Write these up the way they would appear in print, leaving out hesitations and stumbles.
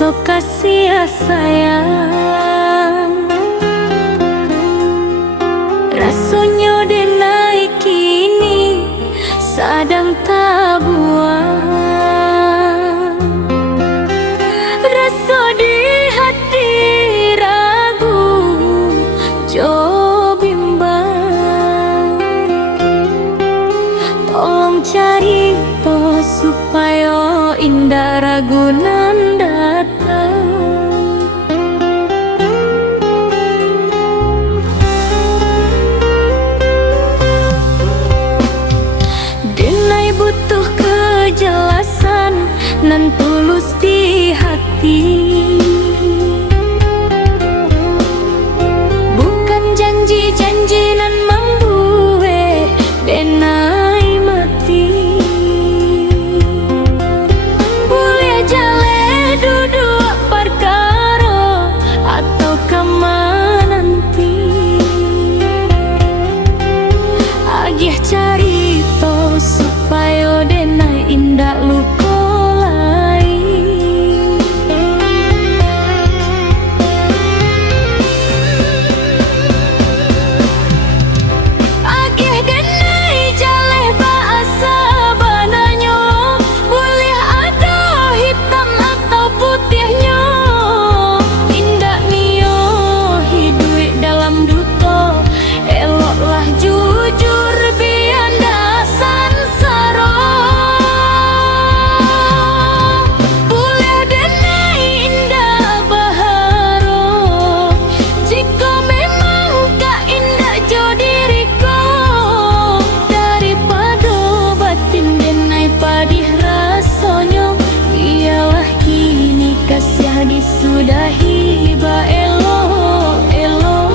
rasa kasih sayang, rasanya denai kini sadang tak buang. Rasa di hati ragu jo bimbang, tolong cari to supaya indah ragunan datang. Denai butuh kejelasan nan tulus di hati, bukan janji-janji nan membuat denai mati. Boleh jale duduk perkara atau kemana nanti, agih cari to supaya denai indah luka lain. Agih denai jaleh bahasa bananya, boleh ada hitam atau putihnya. Indah nio hidup dalam duto, eloklah jujur biar dasan saro. Boleh denai indah baharo, jika memang kak indah jo diriku, daripada batin denai padih rasanya, biarlah kini kasih disudahi ba elok-elok.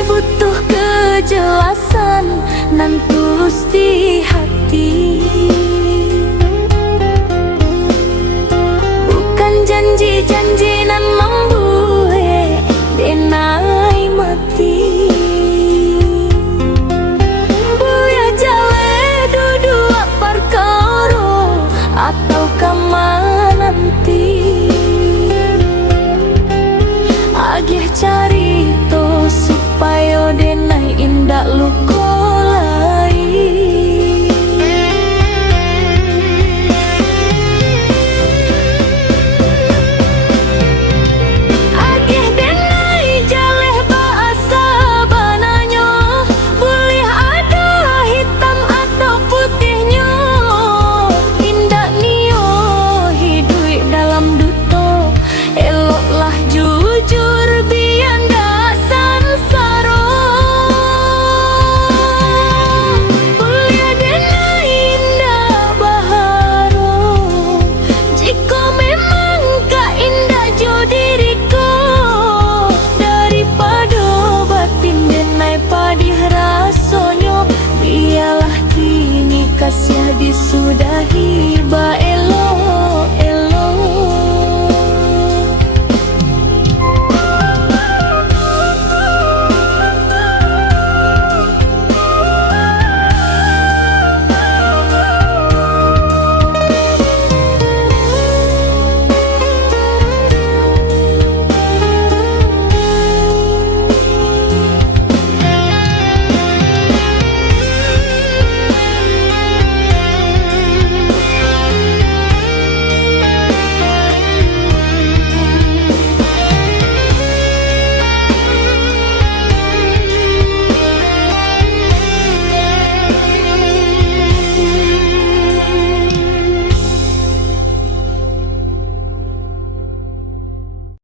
Butuh kejelasan nan tulus di hati, bukan janji-janji nan membuat denai mati. Boleh jale duduk perkara atau kemana nanti, agih cari to supaya denai indah luka lain. Agih denai jaleh bahasa bananya, boleh ada hitam atau putihnya. Indah nio hidup dalam duto, eloklah jujur biar dasan saro. Boleh denai indah baharo, jika memang kak indah jo diriku, daripada batin denai padih rasanya, biarlah kini kasih disudahi ba